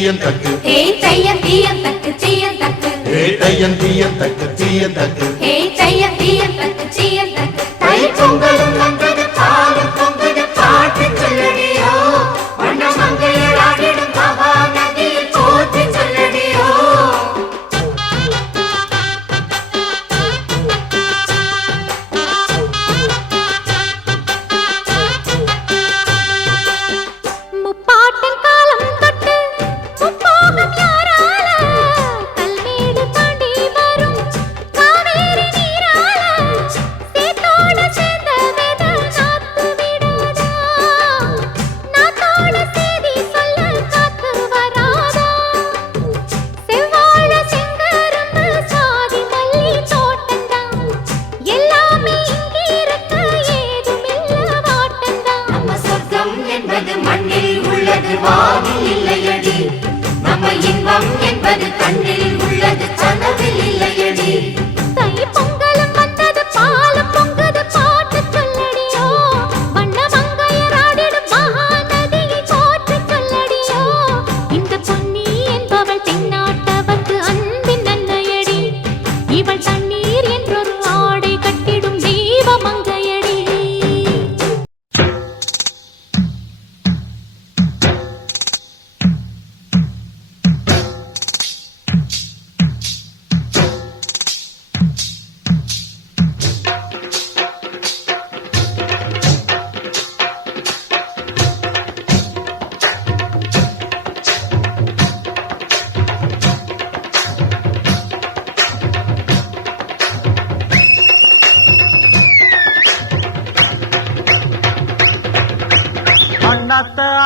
தீயந்தக்கு ஹே தையம் தீயந்தக்கு தீயந்தக்கு ஹே தையம் தீயந்தக்கு தீயந்தக்கு ஹே தையம் தீயந்தக்கு தீயந்தக்கு தை பொங்கலும் வந்தது பாலும் பொங்குது பாட்டு சொல்லடியோ வண்ண மங்கையர் ஆடிடும் மகா நதியில் போற்றி சொல்லடியோ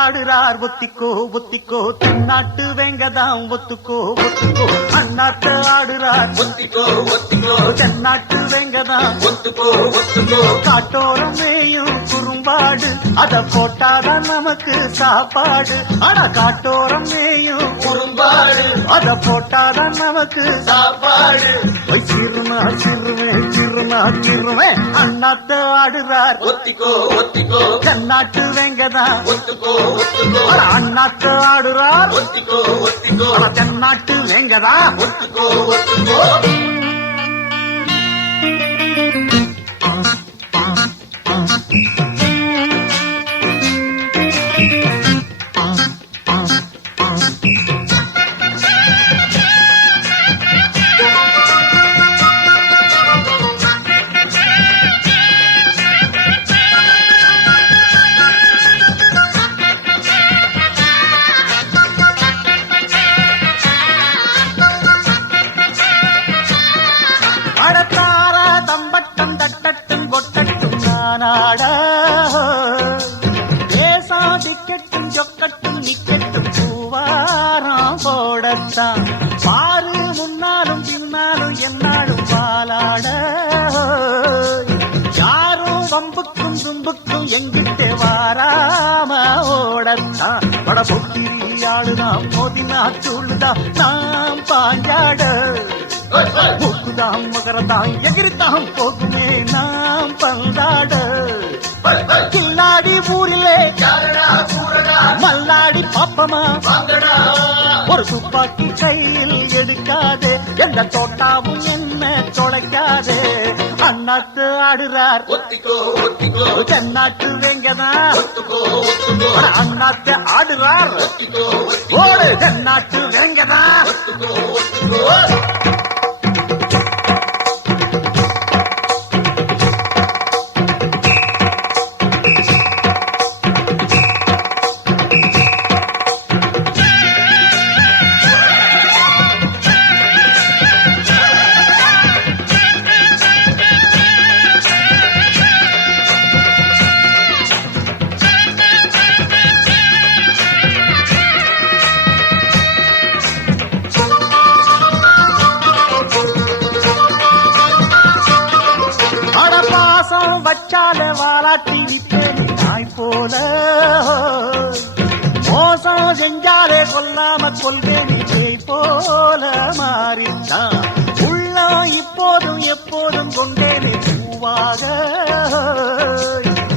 ஆடுறார் ஒத்திக்கோ ஒத்திக்கோ தென்னாட்டு வேங்கதாம் ஒத்துக்கோ ஒத்துக்கோ அண்ணாத்த ஆடுறார் ஒத்திக்கோ ஒத்திக்கோ தென்னாட்டு வேங்கதாம் ஒத்துக்கோ ஒத்துக்கோ காட்டோரம் மேயும் குறும்பாடு அத போட்டாதான் நமக்கு சாப்பாடு ஆனா காட்டோரம் மேயும் குறும்பாடு அத போட்டாதான் நமக்கு சாப்பாடு சிறுமா சிறுமே சிறுமா சிறுமே அண்ணாத்த ஆடுறார் ஒத்திக்கோ ஒத்திக்கோ தென்னாட்டு வேங்கதான் அண்ணாத்து ஆடுறார் ஒத்திக்கோ ஒத்திக்கோ தென்னாட்டு வேங்கதா ஒத்துக்கோ ஒத்துக்கோ டிக்கெட்டும் ஜொக்கட்டும் நிக்கட்டும் பூவாரம் போடத்தான் பாரு முன்னாலும் பின்னாலும் என்னாலும் பாலாட யாரும் வம்புக்கும் தும்புக்கும் எங்கிட்ட வாராம ஓடத்தான் பட பொக்கிரியாளுதான் மோதினா சூழுதான் நாம் பாஞ்சாட மூக்குதாம் மகரதான் எகிரித்தாம் போகுமே நாம் பந்தாட கில்லாடி ஊரிலே மல்லாடி பாப்பமா ஒரு துப்பாக்கி கையில் எடுக்காதே எந்த தோட்டாவும் என்ன தொலைக்காதே அண்ணாத்து ஆடுறார் தென்னாட்டு வேங்கதா அண்ணாத்து ஆடுறார் ஓடு தென்னாட்டு வேங்கதா வச்சாலே வாலாட்டி வித்தேனி நாய் போல மோசம் செஞ்சாலே கொல்லாம கொள்வேனி ஜெய் போல மாறித்தான் உள்ளம் இப்போதும் எப்போதும் கொண்டேனே பூவாக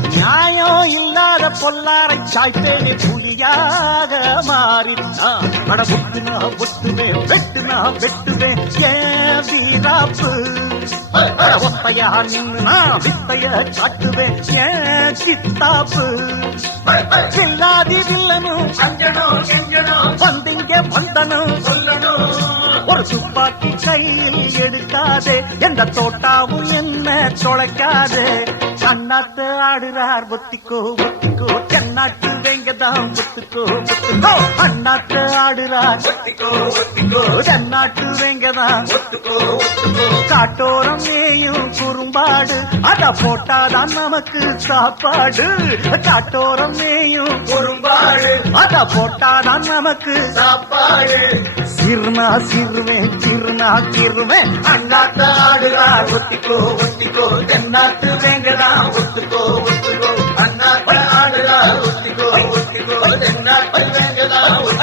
நியாயம் இல்லாத பொல்லாரை சாய்த்தேனே புலியாக மாறினான். அட புட்டுனா புட்டுவேன், வெட்டுனா வெட்டுவேன், ஏன் வீராப்பு. அட ஒத்தையா நின்னு நான் வித்தைய காட்டுவேன், ஏன் சித்தாப்பு. வில்லாதி வில்லனும் அஞ்சனும் எஞ்சனும் வந்திங்க வந்தனும் சொல்லணும். ஒரு துப்பாக்கி கையில் எடுக்காதே, எந்த தோட்டாவும் என்ன தொலைக்காதே. கண்ணாத்து ஆடுறார் ஒத்திக்கோ ஒத்திக்கோ, தென்னாட்டு வேங்கதான் ஒத்துக்கோ ஒத்துக்கோ. அண்ணாத்து ஆடுறார் ஒத்திக்கோ ஒத்திக்கோ தென்னாட்டு வேங்கதான் ஒத்துக்கோ ஒத்துக்கோ. காட்டோரம் மேயும் குறும்பாடு, அத போட்டாதான் நமக்கு சாப்பாடு. காட்டோரம் மேயும் குறும்பாடு அத போட்டாதான் நமக்கு சாப்பாடு. சிறுனா சிறுவேன், சிறுனா சிறுவேன். அண்ணாத்த ஆடுறார் ஒத்திக்கோ ஒத்திக்கோ, தென்னாட்டு வேங்கடா ஒத்துக்கோ ஒத்துக்கோ. அண்ணாத்த ஆடுறார் ஒத்திக்கோ ஒத்திக்கோ, தென்னாட்டு வேங்கடா ஒத்துக்கோ.